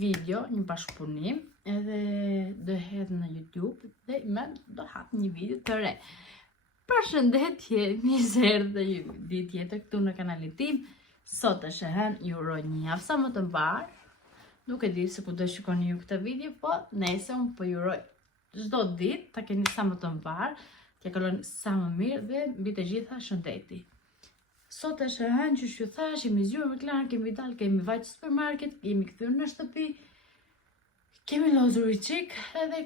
video, një bashkëpunim, edhe do hedh në YouTube dhe do hap një video të re. Përshëndetje, mirë erdhë një ditë tjetër këtu në kanalin tim. Sot është e hënë, ju uroj një javë sa më të mbar. Nuk e di se ku do shikoni ju këtë video, po nesër unë po ju uroj çdo ditë ta keni sa më të mbar, t'ja kaloni sa më mirë dhe mbi të gjitha shëndeti. Sot është e hënë, që ju thash, jemi zgjuar me Klarën, kemi dalë, kemi vajt supermarket, jemi kthyer në shtëpi. Kemi lozur i qik, edhe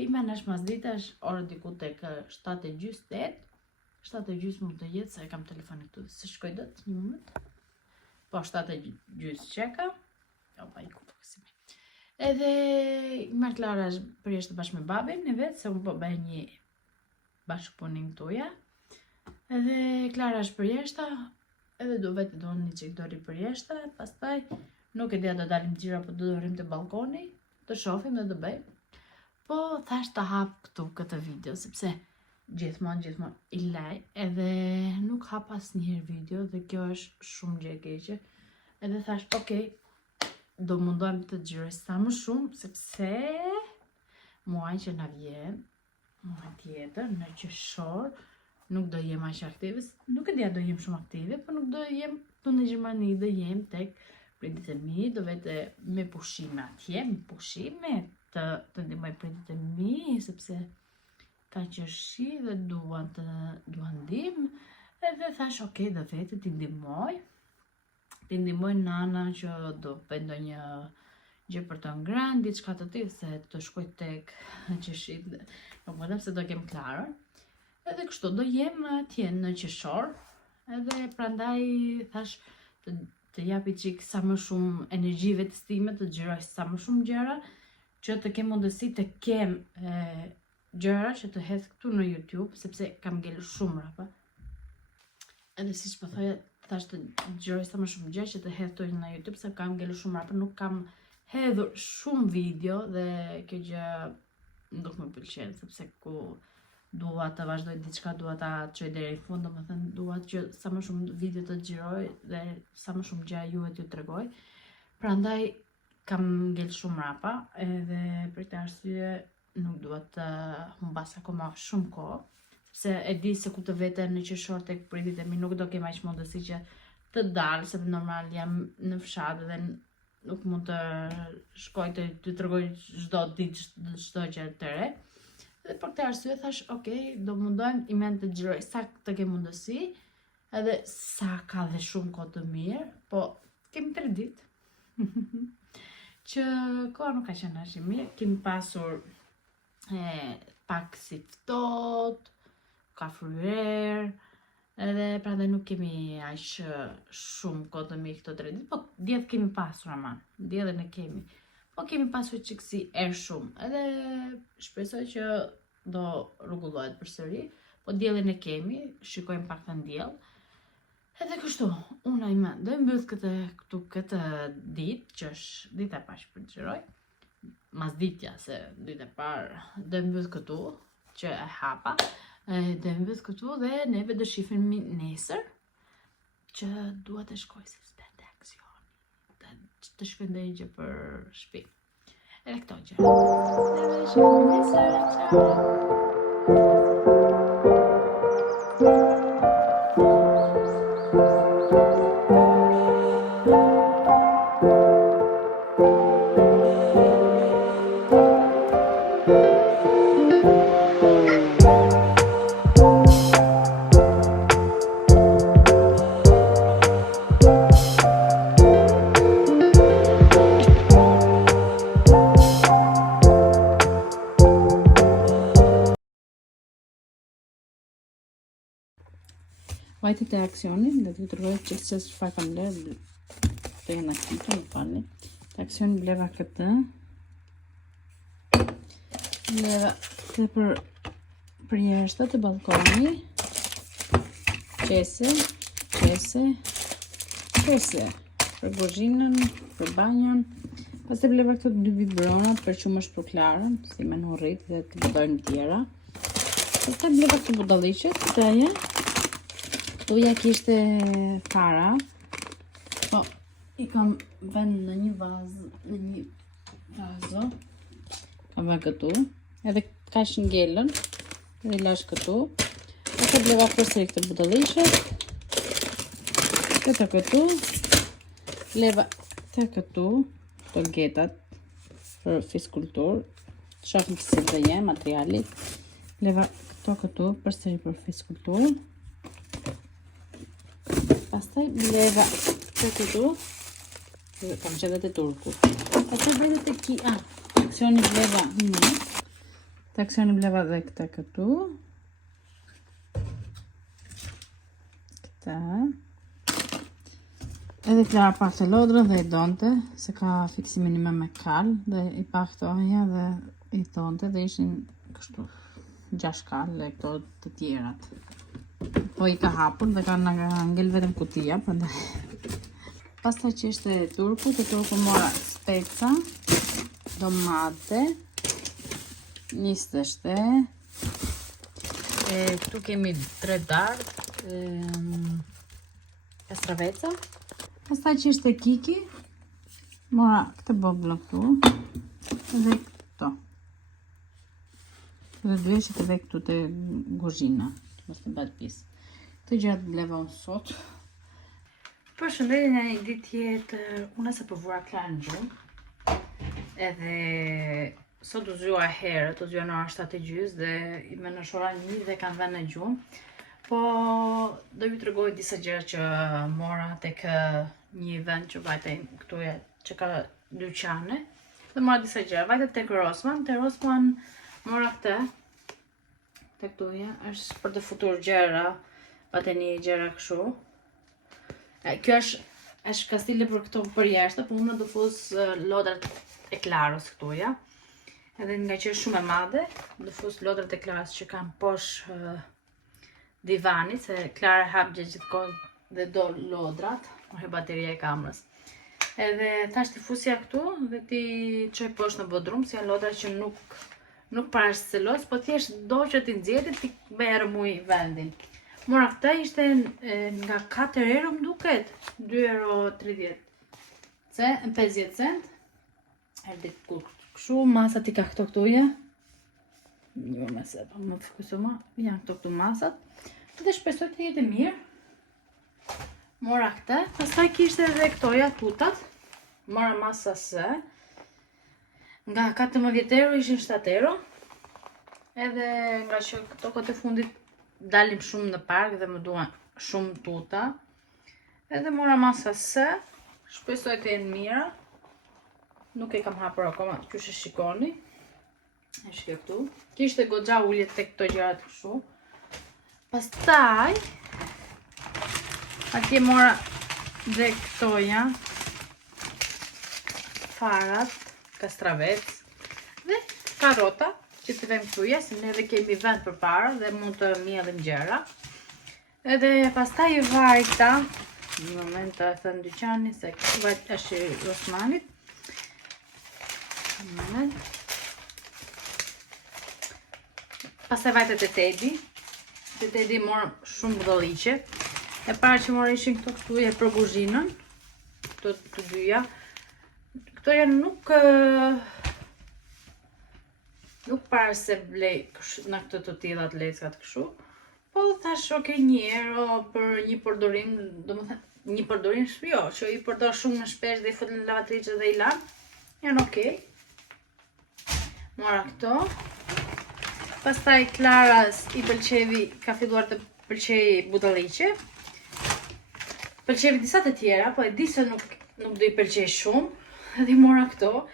i menash mas ditash, orë diku tek 7:30, 7:30 mund të jetë, se kam telefonin këtu, se shkoj dot, një moment. Po, 7:30 qeka, opa, i kupë kësime. Edhe i merr Klara për jeshtë bashkë me babin, e vetë, se unë po bëj një bashkëpunim tuja. Edhe Klara është për jeshta, edhe do një qik dori për jeshta, pastaj nuk e dia do dalim gjira, po do dorim të balkoni, të shohim dhe do bëjmë. Po thash të hap këtu këtë video, sepse gjithmonë i laj, edhe nuk hap asnjëherë video dhe kjo është shumë gjë e keqe. Edhe thash, okej, do mundohem të xhiroj sa më shumë, sepse muaj që na vjen, muaj tjetër, në qershor, nuk do jem aq aktive, nuk e dia do jem shumë aktive, po nuk do jem këtu në Gjermani, do jem tek prindit e mi, do vete me pushime atje, me pushime, të ndihmoj prindit e mi, sepse ka qershi dhe duan ndihmë, edhe thash, okej, do vete t'i ndihmoj nana që do bëj ndonjë gjë për të ngrënë, diçka të tillë, se të shkoj tek qershit, nuk më them se do kem Klarën. Edhe kështu do jem atje në qershor, edhe prandaj thash të japi qik sa më shumë energji vetes time, të xhiroj sa më shumë gjëra, që të kem mundësi të kem gjëra që të hedh këtu në YouTube, sepse kam ngelur shumë rapa. Edhe siç po thoya, thash të xhiroj sa më shumë gjëra që të hedh këtu në YouTube, se kam ngelur shumë rapa, nuk kam hedhur shumë video dhe kjo gjë nuk më pëlqen, sepse ku dua të vazhdoj diçka, dua ta çoj deri në fund, domethënë dua që sa më shumë video të xhiroj dhe sa më shumë gjëra juve t'ju tregoj. Prandaj kam ngel shumë rapa, edhe për këtë arsye nuk dua të humbas akoma shumë kohë, sepse e di se ku të vete në qershor tek prindit e mi nuk do kem aq mundësi që të dal, sepse normal jam në fshat dhe nuk mund të shkoj të tregoj çdo ditë çdo gjë të re. Dhe për këtë arsye thash, okej, do mundohem i mend të xhiroj sa të kem mundësi, edhe sa ka dhe shumë kohë të mirë, po kemi 3 ditë. Që koha nuk ka qenë aq e mirë, kemi pasur pak si ftohtë, ka fryer, edhe prandaj nuk kemi aq shumë kohë të mirë këto 3 ditë, po diell kemi pasur aman, diellin e kemi. Po kemi pasur çik si erë shumë, edhe shpresoj që do rregullohet përsëri, po diellin e kemi, shikojmë pak të diell. Edhe kështu, unë ime do e mbyll këtë ditë, që është dita e parë që xhiroj, masditja, se dita e parë do e mbyll këtu, që e hapa, do e mbyll këtu dhe neve do shihemi nesër, që dua të shkoj se të shkoj ndonjë gjë për shtëpi. Edhe këto gjë. Ne shihemi nesër. Ciao. Vajtet e aksionit, dhe të tregoj që se çfarë kam bler, të janë aktive, më falni. Të aksionit bleva këtë. Bleva këtë për jashtë të balkoni. Qese. Për kuzhinën, për banjon. Pastaj bleva këto 2 vibronat për qumësh për Klarën, si me në rrit dhe të bëdojnë tjera. Pastaj bleva këto budalliqet, këtaja. Tuja kishte fara, po I kam vend në një vazë, në një vazo. Kam vend këtu. Edhe ka shëngjellën. Edhe i lash këtu. Ose bleva përsëri këtë butëllishet. Këta këtu. Bleva të këtu. Këto getat për fiskultur. Shofim si të jenë materiali. Bleva këtu përsëri për fiskultur. Pastaj bleva të këtu. Kam qenë dhe të turku. Pastaj bleva të ki. Taksioni bleva një. Taksioni bleva dhe këta këtu. Këta. Edhe Klara pa të lodrën dhe i donte, se ka fiksimin ime me kal, dhe i pa këtoja dhe i donte dhe ishin kështu 6 kal dhe këto të tjerat. Po i ka hapur dhe ka ngel vetëm kutia, prandaj. Pastaj që ishte turku, mora speca, domate, nisteshte. Tu kemi 3 dardë, kastraveca. Pastaj që ishte kiki, mora këtë boblë këtu, dhe këto. Dhe duheshit edhe këtu të guzhina, mos të bëhet pis. Të gjatë bleva unë sot. Për shëndetin e një ditë tjetër, unë se përvura Klarën në gjumë. Edhe sot u zhua herët, u zhua në ora 7:30 dhe i me në shora 1 dhe kanë vend në gjumë. Po do ju të regoj disa gjëra që mora tek një vend që vajte këtuje që ka dyqane. Dhe mora disa gjëra, vajte tek Rosman, te Rosman mora këtë. Tek këtuje, është për të futur gjëra, vajte një gjëra këshu. Kjo është kastile për këto për jashtë, po unë do fus lodrat e Klarës këtuja. Edhe nga që është shumë e madhe, do fus lodrat e Klarës që kanë posh divanit, se Klara hap gjithkohë dhe do lodrat, morë bateria e kamerës. Edhe thash ti fusja këtu dhe ti çoj poshtë në bodrum, si janë lodra që nuk parashtelos, po thjesht do që ti nxjerrit ti merr muj vendin. Mora këta ishte nga 4 euro më duket, 2,30 euro, 50 cent. Erdi këshu, masat i ka këto këtuja. Jo me se, pa më fokusoma, janë këto masat. Dhe shpesoj të jetë mirë. Mora këta, pastaj kishte edhe këtoja tutat. Mora masa së. Nga 14 euro ishin 7 euro. Edhe nga që këto këtë fundit dalim shumë në park dhe më duan shumë tuta. Edhe mora masa së. Shpesoj të jenë mira. Nuk e kam hapur akoma, që shë shikoni. E shke këtu. Kishte goxha ulljet të këto gjërat kështu. Pastaj, atje mora dhe këtoja, farat, kastravec dhe karota që të vem këtuja, se ne dhe kemi vend për para dhe mund të mjellim gjëra. Edhe pastaj i vajta, në moment të thënë dyqani, se këtë vajt është i Rosmanit. Pastaj vajtet e Tedi. Të Tedi morë shumë budalliqe. E para që morë ishin këto këtuja për guzhinën. Këto të dyja. Këto janë nuk parë se blej në këtë të tilla të leckat kështu. Po thash ok, 1 euro për një përdorim, domethënë një përdorim jo, që i përdor shumë në shpesh dhe i fut në lavatriçe dhe i lan. Janë ok. Mora këto. Pastaj Klaras i pëlqevi, ka filluar të pëlqej budalliqe. Pëlqevi disa të tjera, po e di se nuk do i pëlqej shumë. Edhe i mora këto,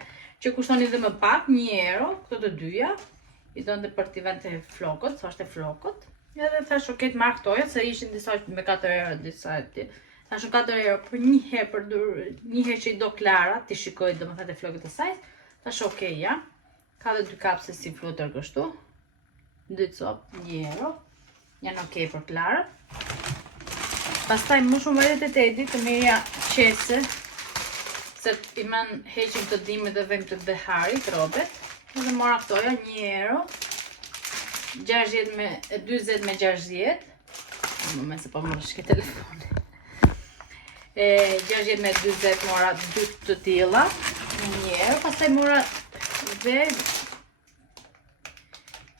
që kushtoni dhe më pak, 1 euro, këto të dyja. I donte për t'i vend të flokët, sa është e flokët. Edhe thash ok të marrë këtoja, se ishin disa me 4 euro, disa të thash 4 euro për një herë që i do Klara, ti shikoj dhe më thete flokët e saj. Thash ok, ja. Ka dhe 2 kapse si flutur kështu. 2 copë, 1 euro. Janë ok për Klara. Pastaj më shumë edhe të Tedi të mirja qese, se i men heqim të dimit dhe vem të beharit, robet. Edhe mora këtoja, 1 euro. 20 me 60. Më me se po më rëshke telefoni. 16 me 40 mora 2 të tilla. Njërë, pastaj mora dhe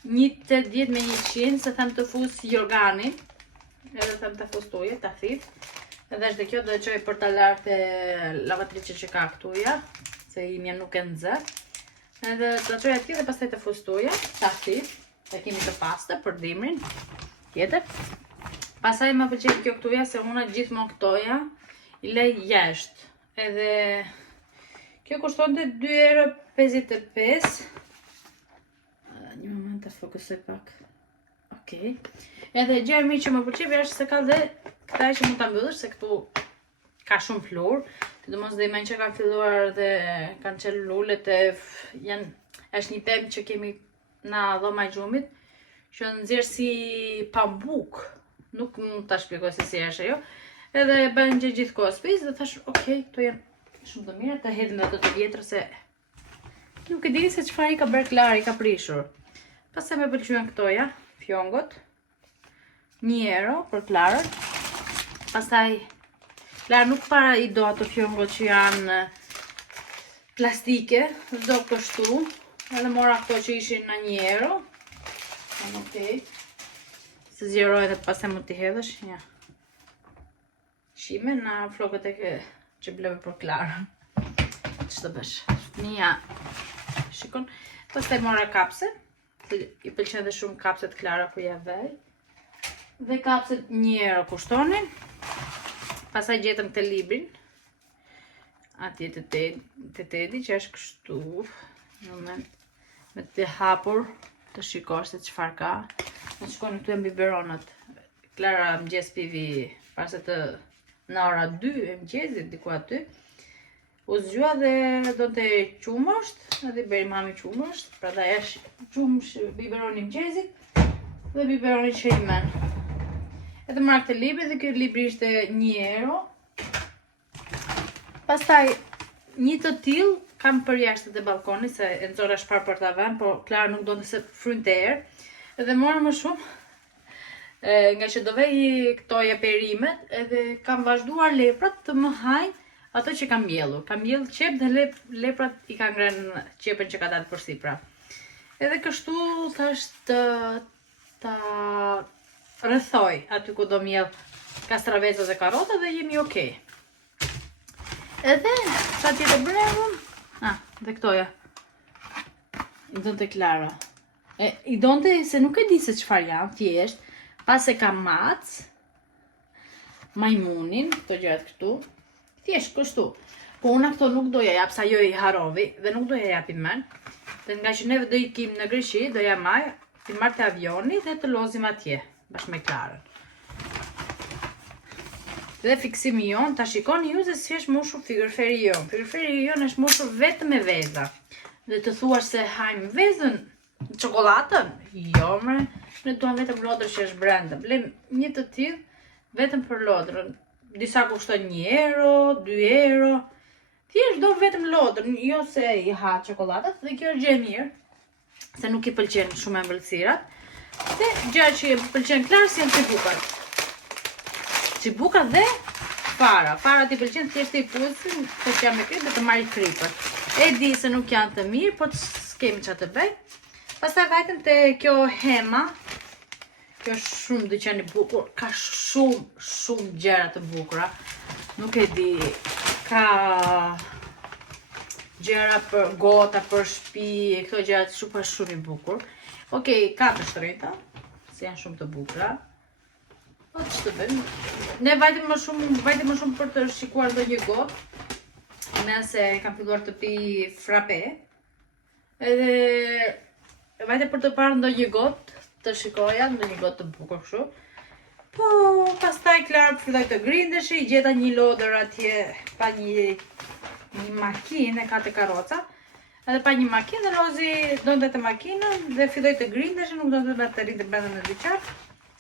180 me 100, se them të fus jorganin, edhe them të fus tuje, të thith. Edhe është dhe kjo do e qoj për të lartë lavatrice që ka këtuja, se imja nuk e nëzë. Edhe të qoj ati dhe pastaj të fus tuje, të thith, të kemi të pasta për dimrin, tjetër. Pastaj më pëlqen kjo këtuja, se una gjithmonë këtoja, i lej jashtë. Edhe kjo kushtonte 2,55 €. Një moment të fokusoj pak. Okej. Edhe gjë e mirë që më pëlqej është se ka dhe këta që mund ta mbyllësh, se këtu ka shumë flur. Sidomos dhe më që kanë filluar dhe kanë çel lulet e është një pemë që kemi na dhoma e gjumit, që nxjerr si pambuk. Nuk mund ta shpjegoj se si është ajo. Edhe bën gjë gjithkohës pis dhe thash, okay, këto janë shumë të mira, të hedhim ato të vjetra se nuk e di se çfarë i ka bërë Klara, i ka prishur. Pastaj më pëlqyen këtoja, fjongot. 1 € për Klarën. Pastaj Klara nuk para i do ato fjongot që janë plastike, do kështu. Edhe mora këto që ishin në 1 €. Okej. Se zgjeroj dhe pastaj mund t'i hedhësh, ja. Shime në flokët e që bleve për Klarën. Ç'të bësh? Fëmia shikon. Pastaj mora kapse. I pëlqen dhe shumë kapset Klara ku ja vej. Dhe kapset 1 € kushtonin. Pastaj gjetëm të librin. Atje të Tedi që është kështu. Moment. Me të hapur të shikosh se çfarë ka. Në shkon këtu janë biberonat. Klara mëngjes pivi para se të në ora 2 e mëngjesit diku aty. U zgjua dhe do të qumësht, edhe beri mami qumësht, pra da është qumësht biberoni mëngjesit dhe biberoni që i men. Edhe mara këtë libri dhe kjo libri ishte 1 €. Pastaj një të tillë kam për jashtë të balkonit, se e nxora shpar për ta vënë, po Klara nuk donte se frynte erë. Edhe mora më shumë, nga që do vej këtoja perimet, edhe kam vazhduar leprat të më hajnë ato që kam mbjellur. Kam mbjellur qep dhe leprat i kanë ngrënë qepën që ka dalë përsipra. Edhe kështu thash ta rrethoj aty ku do mjell kastraveca dhe karota dhe jemi okay. Edhe sa tjetër brevëm, dhe këtoja. I donte Klara. I donte se nuk e di se çfarë janë, thjesht, pas e kam mac, majmunin, këto gjërat këtu. Thjesht kështu. Po una këto nuk doja jap, sa jo i harovi dhe nuk doja japi men. Dhe nga që neve do ikim në Greqi, doja maj, ti marrë të avioni dhe të lozim atje, bashkë me Klarën. Dhe fiksimi jon, ta shikoni ju se si është mushur frigoriferi jon. Frigoriferi jon është mushur vetëm me veza. Dhe të thuash se hajmë vezën, çokoladën? Jo, mre, ne duam vetëm lodrë që është brenda. Blem një të tillë vetëm për lodrën. Disa kushton 1 €, 2 €. Thjesht do vetëm lodrën, jo se i ha çokoladët, dhe kjo është gjë e mirë, se nuk i pëlqen shumë ëmbëlsirat. Dhe gjëra që i pëlqen Klarës janë çibukat. Çibukat dhe fara. Fara ti pëlqen thjesht i pusin, se që jam me kripë dhe të marri kripët. E di se nuk janë të mirë, po s'kemi çfarë të bëj. Pastaj vajtëm te kjo hema. Kjo është shumë dyqan i bukur, ka shumë gjëra të bukura. Nuk e di, ka gjëra për gota, për shtëpi, këto gjëra shumë i bukur. Okej, ka të shtreta, se janë shumë të bukura. Po ç'të bëjmë? Ne vajtim më shumë për të shikuar ndonjë gotë, me se kam filluar të pi frappe. Edhe vajte për të parë ndonjë gotë, të shikoja, ndonjë gotë të bukur kështu. Po, pastaj Klara filloi të grindeshi, i gjeta një lodër atje, pa një makinë, e ka te karroca. Edhe pa një makinë dhe Rozi donte të makinën dhe filloi të grindeshi, nuk donte të rrinte brenda në dyqan.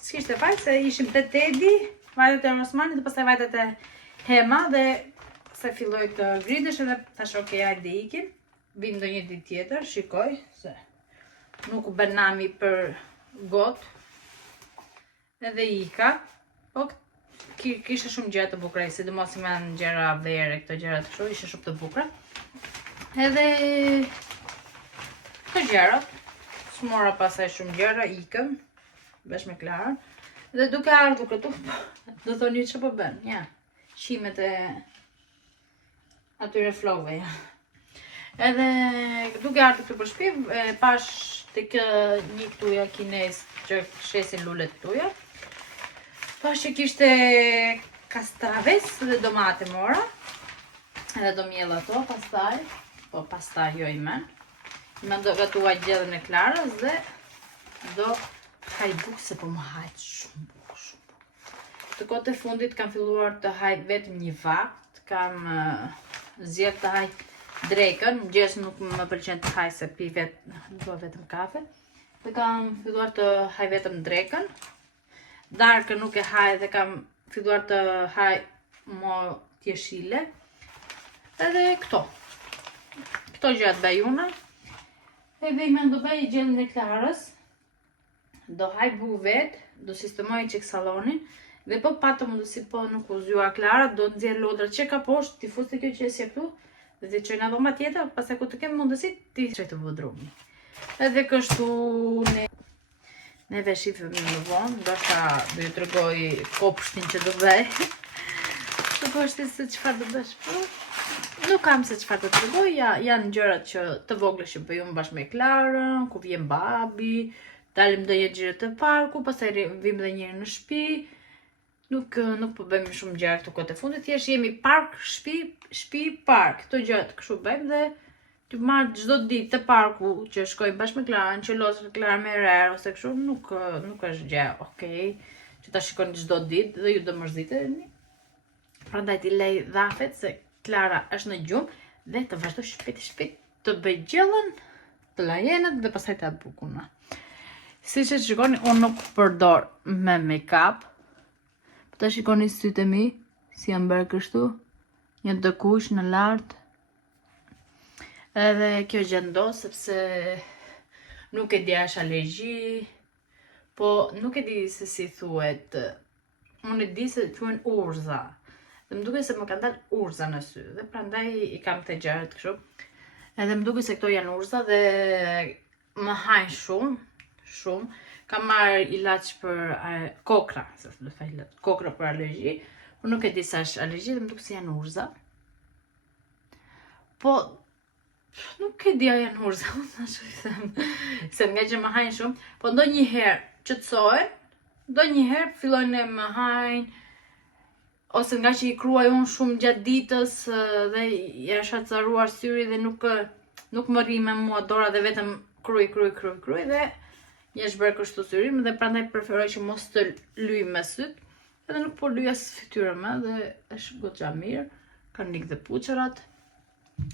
S'kishte faj se ishim te Tedi, vajte te Osmani dhe pastaj vajte te Hema dhe se filloi të grindeshi dhe thash okay, hajde ikim. Vim ndonjë ditë tjetër, shikoj se nuk u bën nami për gotë. Edhe ika. Po kishte shumë gjëra të bukura, sidomos me gjëra vere, këto gjëra të kështu, ishte shumë të bukura. Edhe këto gjëra, smora pasaj shumë gjëra, ikëm, bashkë me Klarën. Dhe duke ardhur këtu, do thoni që po bën, ja, shimet e atyre flokëve, ja. Edhe duke ardhur këtu për shtëpi, pash tek një këtuja kines që shesin lulet këtuja. Pash që kishte kastraves dhe domate mora. Edhe do mjell ato, pastaj jo i men. Me do gatua gjellën e Klarës dhe do hajbuk se po më hajt shumë buk. Të kohët e fundit kam filluar të hajt vetëm një vakt, kam zgjedhur të hajt drekën, mëngjes nuk më pëlqen të haj se pi vetëm kafe. Dhe kam filluar të haj vetëm drekën. Darkën nuk e haj dhe kam filluar të haj mo tjeshile. Edhe këto gjërat bëj una. Edhe me do bëj gjellën e Klarës. Do haj bu vet, do sistemoj çik sallonin. Dhe po patë mundësi po nuk u zgjua Klara, do të nxjerr lodrat që ka poshtë, ti fuste kjo qesje këtu. Dhe ti çoj në dhoma tjetër, pastaj ku të kem mundësi ti çoj të vëdrumi. Edhe kështu neve shifëm në vonë, ndoshta do ju tregoj kopshtin që do bëj. Të kopshtin se çfarë do bësh. Nuk kam se çfarë të tregoj, janë gjërat që të vogla që bëjmë bashkë me Klarën, ku vjen babi, dalim ndonjë xhire të parku, pastaj vim edhe një herë në shtëpi. Nuk po bëjmë shumë gjëra këtu kohët e fundit, thjesht jemi park, shtëpi, park. Këto gjërat kështu bëjmë dhe të marr çdo ditë te parku që shkojmë bashkë me Klarën, që lozë Klara me rrer ose kështu, nuk është gjë okay, që ta shikoni çdo ditë dhe ju do mërziteni. Prandaj ti lej dhafet se Klara është në gjumë dhe të vazhdoj shpejt të bëj gjellën, të lajenët dhe pastaj të bukuna. Siç e shikoni, unë nuk përdor me make-up. Ta shikoni sytë e mi, si janë bërë kështu, një të kush në lartë. Edhe kjo gjendo, sepse nuk e di a është alergji, po nuk e di se si thuhet, unë e di se thuhen urza. Dhe më duke se më kanë dalë urza në sy, dhe prandaj i kam të gjarët kështu. Edhe më duke se këto janë urza dhe më hajnë shumë. Kam marrë ilaç për kokra, kokra për alergji, por nuk e di sa është alergji dhe më duke se janë urza. Po, nuk e di a janë urza, se nga që më hajnë shumë, po ndonjëherë qetësohen, ndonjëherë fillojnë më hajnë, ose nga që i kruaj unë shumë gjatë ditës dhe ja shaqaruar syri dhe nuk më rri me mua dora dhe vetëm kruj dhe jesh bërë kështu syrim dhe prandaj preferoj që mos të lyj me syt, edhe nuk po lyj as fytyrën më dhe është goxha mirë, kanë nik dhe puçërat,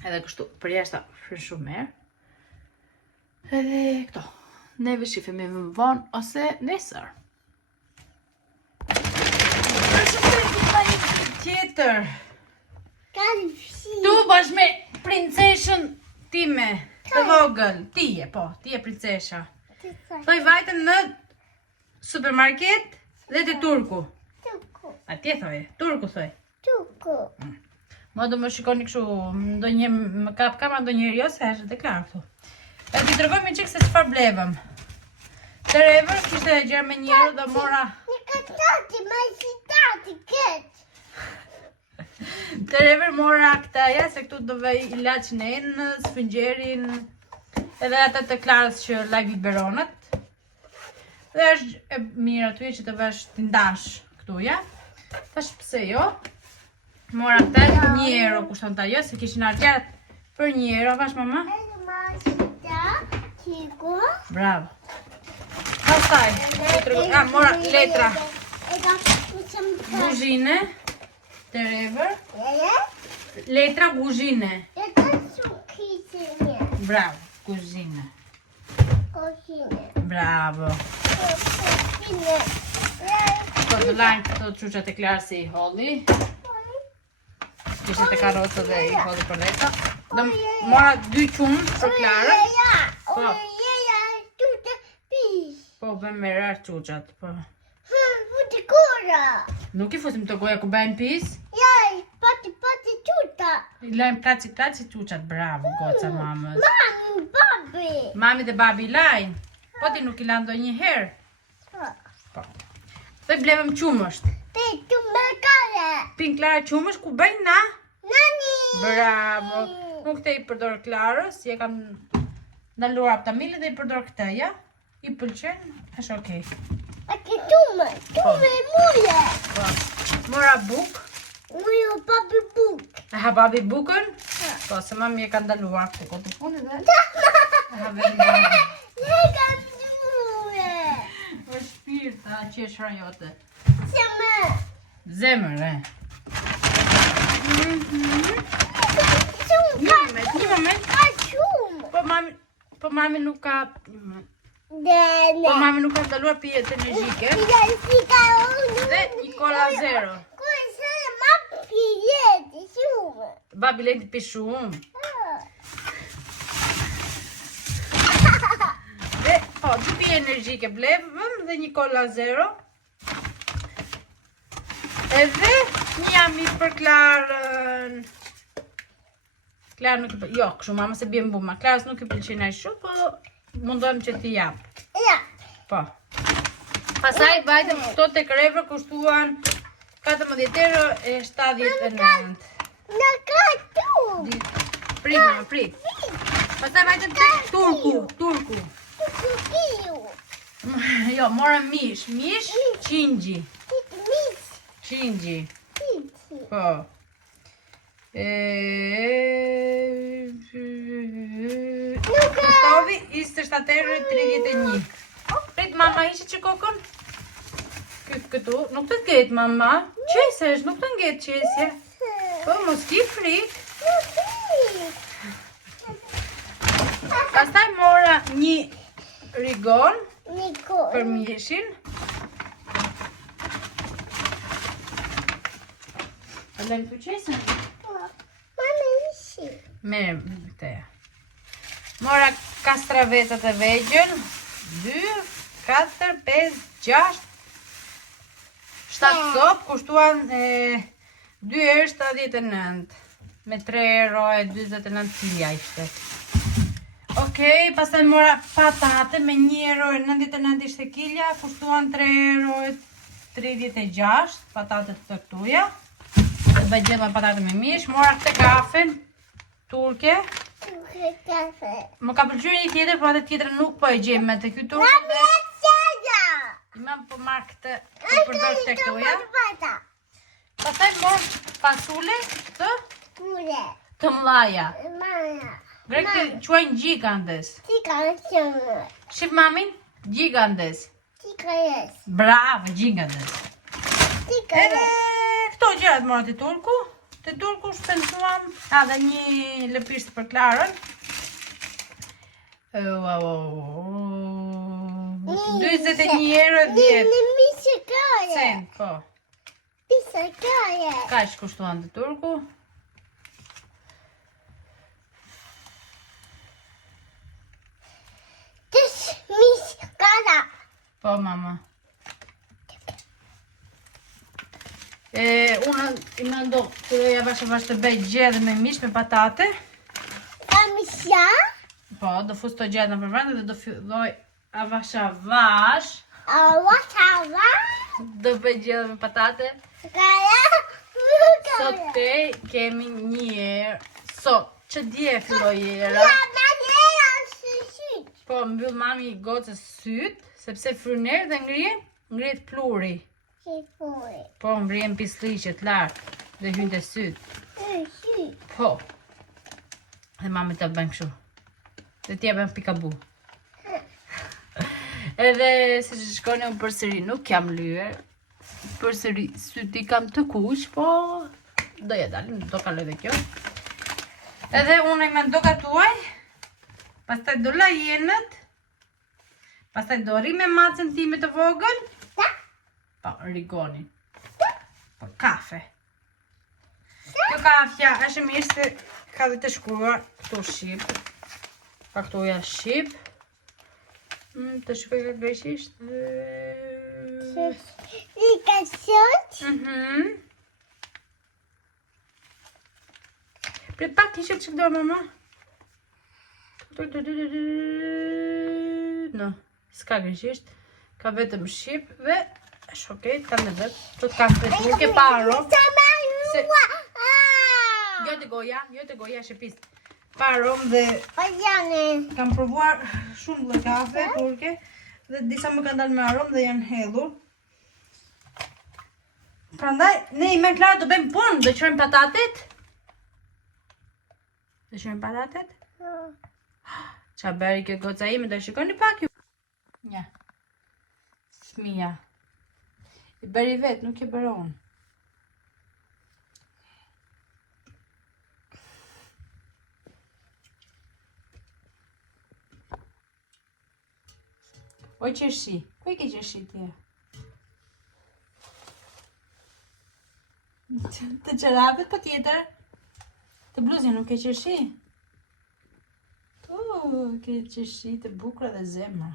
edhe kështu për jashta shumë mirë. Edhe këto, neve shifemi më vonë ose nesër. Tjetër. Tu bashkë me princeshën time, të vogël, ti je princesha. Thoj vajtën në supermarket dhe të Turku. A tje thoj, Turku thoj. Turku. Ma do më shikoni këshu, ndonjë më kap kamera, ndonjë jo, se është dhe klarë këtu. E ti tregoj me qikë se çfarë blevëm. Të revër, kishte gjërë me njerë dhe mora... Të revër mora këtaja, se këtu do vej ilaç në enë, sfëngjerin, edhe ata të Klarës që laj biberonët. Dhe është e mirë aty që të vesh të ndash këtuja. Tash pse jo. Mora këta 1 euro kushton ta jo, se kishin argjarat për 1 euro, vash mama? Bravo. Pastaj, mora letra. Guzhine. Të revër. Letra guzhine. Bravo. Cucina. Bravo. Po të lajnë këto çuçat e Klarës se i holli. Kishte të karroca dhe i holli për leta. Do mora 2 qumë për Klarën. Po bëm me rar çuçat, po. Nuk I fusim të goja ku bëjnë pis? Jaj, pati quta. I lajmë placi quqat, bravo, goca mamës. Mami, babi. Mami dhe babi I lajnë. Po ti nuk I lanë do një herë? Po. Dhe blevëm qumësht. Pitu me kare. Pin Klara qumësht ku bëjnë na? Nani. Bravo. Nuk te I përdor Klarës, je kam ndaluar aptamile dhe I përdor këta, ja? I pëlqen, është okej. Ati tume muje. Po. Mora buk. Muje papi buk. Ha babi bukën? Po, se mami e ka ndaluar këtë kote punë dhe. Ha vetë babi. Ne kam muje. Po shpirta, që është rajote. Zeme. Zemër, Një moment. Ka qumë. Po mami nuk ka... Dene. Po mami nuk ka ndaluar pijet energjike. Dhe një kola zero. Babi lejnë të pi shumë. Dhe, po, 2 pije energjike blevëm dhe një kola zero. Edhe një jami për Klarën. Klarë nuk I pëlqen, jo, kështu mama se bje mbuma. Klarës nuk I pëlqen ai shumë, po mundohem që ti jap. Ja. Po. Pasaj vajtëm këto tek Revër kushtuan 14,79 €. Në ka tu. Prit. Pastaj vajtëm tek Turku. Jo, morëm mish, qingji. Qingji. Po. Kushtovi 27,31 €. Prit mama ishe që kokën? Këtu, nuk të nget mama. Qesesh, nuk të nget qesje. Po, mos ki frik. Pastaj mora një rigon për mishin. A lejmë të qesën? Mami ishi. Mere, teja. Mora kastravetat e vegjël. 2, 4, 5, 6, 7 sop, kushtuan 2,79 €. Me 3,29 € ishte. Okej, pastaj mora patate me 1,99 € ishte kilja, kushtuan 3,36 €, patatet të këtuja. Dhe bëgjema patate me mish. Mora këtë kafen turke. Më ka pëlqyer një tjetër, por atë tjetër nuk po e gjejmë me të ky turke. Imam po marr këtë të përdor të këtuja. Pastaj mor fasule të mlaja. Grekë quajnë gigantes. Shif mamin? Gigantes. Bravo, gigantes. Edhe këto gjërat mora të turku. Të turku shpenzuam edhe një lëpisht për Klarën. 21,10 €. Po. Kaq kushtuan të turku. Po mama. Unë I mendo të doja vash të bëj gjedhë me mish me patate. Po, do fus të gjedhë në përbrende dhe do filloj avash. Do bëj gjedhë me patate. Sot kemi një erë. Sot, që dje filloj era. Po, mbyll mami gocës syt, sepse fryner dhe ngrihet pluri. Po, ngrihen pisliqet lartë dhe hynte syt. Po. Dhe mami të bëjmë kështu. Dhe t'ja bëjmë pikabu. Edhe se që shkoni unë përsëri nuk jam lyer. Përsëri syti kam të kuq, po do ja dalim, do kaloj dhe kjo. Edhe unë I mendo gatuaj. Pastaj do la jenët. Pastaj do rri me macën time të vogël. Po, rigoni. Po, kafe. Kjo kafja është mirë se ka dhe të shkruar këtu shqip. Pa këtu ja shqip. Të shkruaj ka greqisht. Rika sot. Prit pak kishe që këdojë, mama. No, s'ka greqisht. Ka vetëm shqip dhe është okej, kanë dhe vetë. Që të kanë vetë, nuk e paro. Jo të goja, shqipist. Parom dhe kam provuar shumë dhe kafe turke dhe disa më kanë dalë me arom dhe janë hedhur. Prandaj, ne i me Klara do bëjmë punë, do qërëm patatet. Qa beri kjo goca ime, do shikoni pak ju. Nja. Fmija. I beri vetë, nuk e beron. Oj qërshi, ku e ke qërshi tje? Të qërapet po tjetër? Të bluzin nuk e qërshi? Ke qërshi të bukra dhe zemra.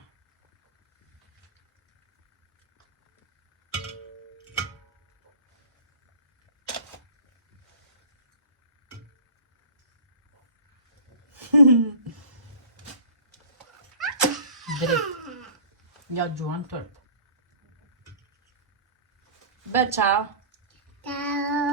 Drejt. Ja gjuan tërp. Be, ciao. Ciao.